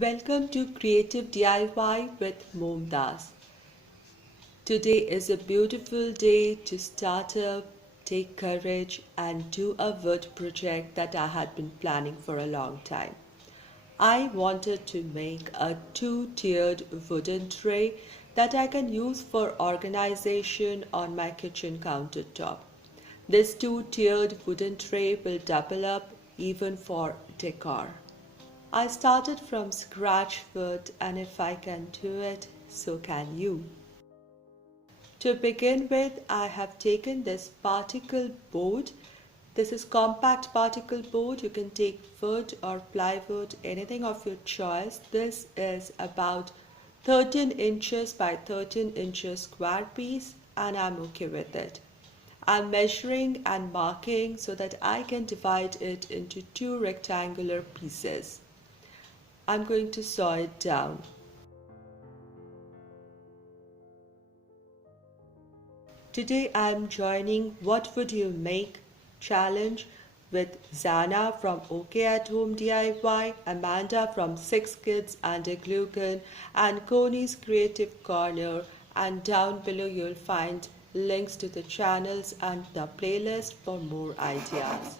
Welcome to Creative DIY with Momdas. Today is a beautiful day to start up, take courage, and do a wood project that I had been planning for a long time. I wanted to make a two-tiered wooden tray that I can use for organization on my kitchen countertop. This two-tiered wooden tray will double up even for decor. I started from scratch wood, and if I can do it, so can you. To begin with, I have taken this particle board. This is compact particle board. You can take wood or plywood, anything of your choice. This is about 13 inches by 13 inches square piece, and I'm okay with it. I'm measuring and marking so that I can divide it into two rectangular pieces. I'm going to saw it down. Today I'm joining What Would You Make challenge with Zana from OK at Home DIY, Amanda from 6 Kids and a Glue Gun, and Coney's Creative Corner, and down below you'll find links to the channels and the playlist for more ideas.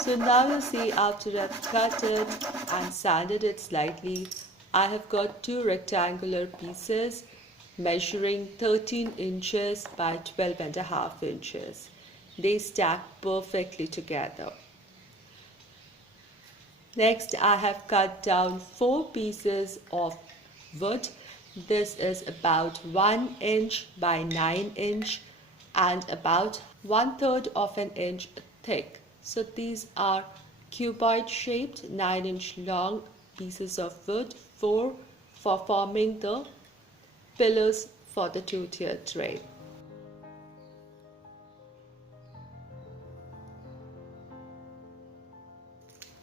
So now you see, after I've cut it and sanded it slightly, I have got two rectangular pieces measuring 13 inches by 12.5 inches. They stack perfectly together. Next, I have cut down 4 pieces of wood. This is about 1 inch by 9 inch and about 1/3 of an inch thick. So these are cuboid shaped 9-inch long pieces of wood, 4 for forming the pillars for the two-tier tray.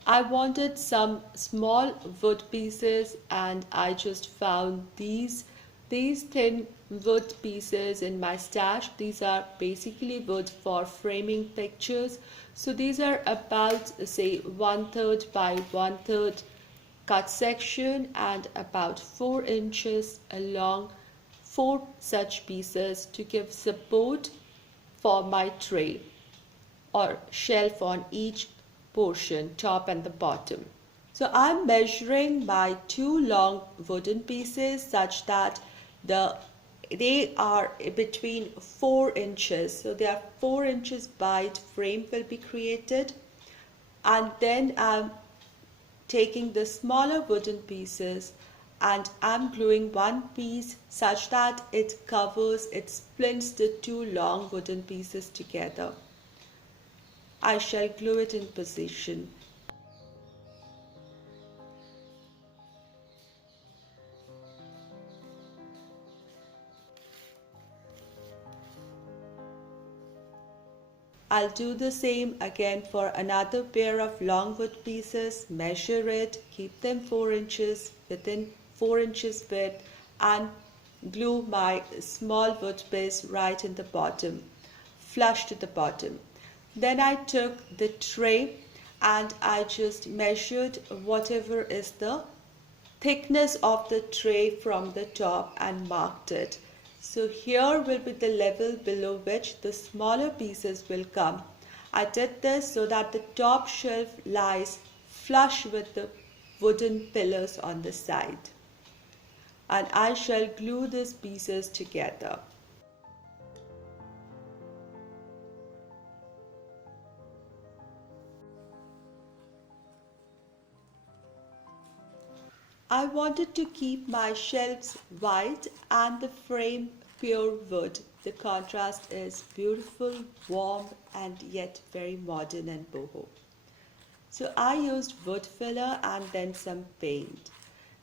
I wanted some small wood pieces, and I just found these thin wood pieces in my stash. These are basically wood for framing pictures. So these are about, say, 1/3 by 1/3 cut section and about 4 inches long. 4 such pieces to give support for my tray or shelf on each portion, top and the bottom. So I'm measuring my 2 long wooden pieces such that they are between 4 inches. So they are 4 inches wide frame will be created. And then I'm taking the smaller wooden pieces and I'm gluing one piece such that it covers, it splints the 2 long wooden pieces together. I shall glue it in position. I'll do the same again for another pair of long wood pieces, measure it, keep them 4 inches within 4 inches width, and glue my small wood piece right in the bottom, flush to the bottom. Then I took the tray and I just measured whatever is the thickness of the tray from the top and marked it. So here will be the level below which the smaller pieces will come. I did this so that the top shelf lies flush with the wooden pillars on the side. And I shall glue these pieces together. I wanted to keep my shelves white and the frame pure wood. The contrast is beautiful, warm, and yet very modern and boho. So I used wood filler and then some paint.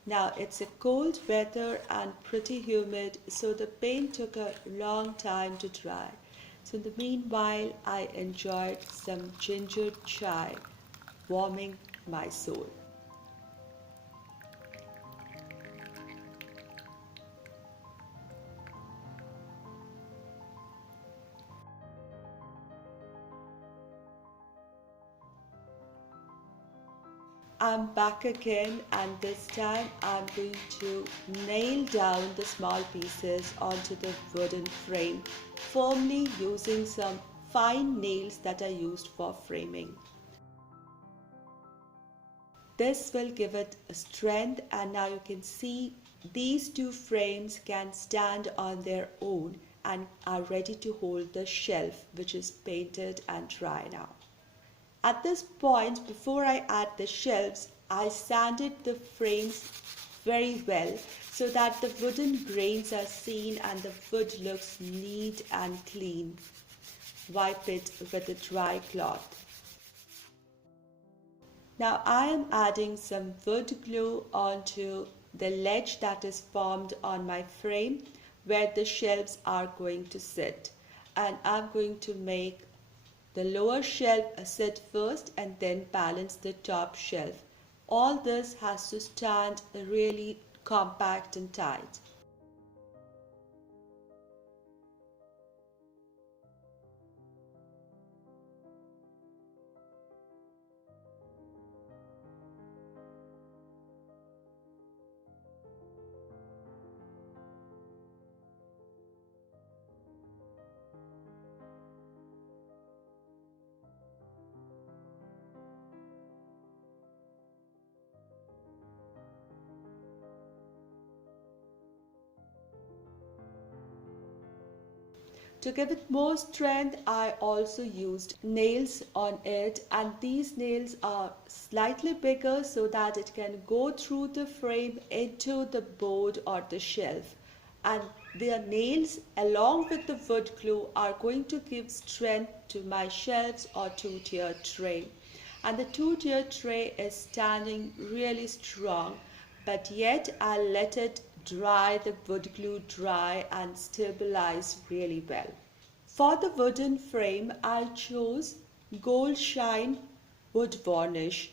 Now it's a cold weather and pretty humid, so the paint took a long time to dry. So in the meanwhile, I enjoyed some ginger chai, warming my soul. I'm back again, and this time I'm going to nail down the small pieces onto the wooden frame firmly using some fine nails that are used for framing. This will give it a strength, and now you can see these two frames can stand on their own and are ready to hold the shelf, which is painted and dry now. At this point, before I add the shelves, I sanded the frames very well so that the wooden grains are seen and the wood looks neat and clean. Wipe it with a dry cloth. Now I am adding some wood glue onto the ledge that is formed on my frame where the shelves are going to sit, and I'm going to make the lower shelf sit first and then balance the top shelf. All this has to stand really compact and tight. To give it more strength, I also used nails on it, and these nails are slightly bigger so that it can go through the frame into the board or the shelf. And the nails along with the wood glue are going to give strength to my shelves or two-tier tray. And the two-tier tray is standing really strong, but yet I'll let it dry, the wood glue dry and stabilize really well. For the wooden frame, I chose Gold Shine wood varnish.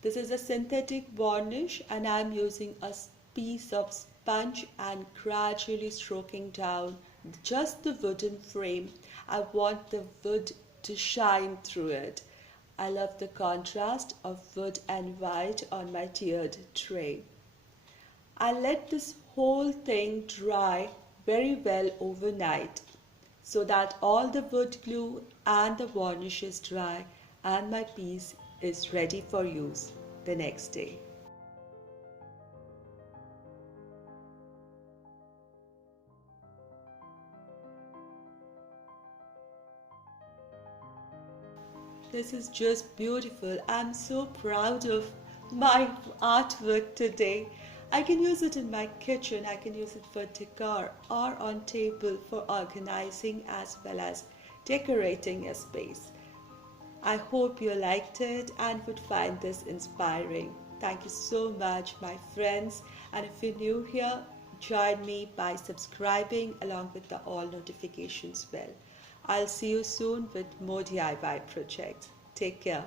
This is a synthetic varnish, and I'm using a piece of sponge and gradually stroking down just the wooden frame. I want the wood to shine through it. I love the contrast of wood and white on my tiered tray. I let this whole thing dry very well overnight so that all the wood glue and the varnish is dry and my piece is ready for use the next day. This is just beautiful. I'm so proud of my artwork today. I can use it in my kitchen, I can use it for decor or on table for organizing as well as decorating a space. I hope you liked it and would find this inspiring. Thank you so much, my friends. And if you're new here, join me by subscribing along with the all notifications bell. I'll see you soon with more DIY projects. Take care.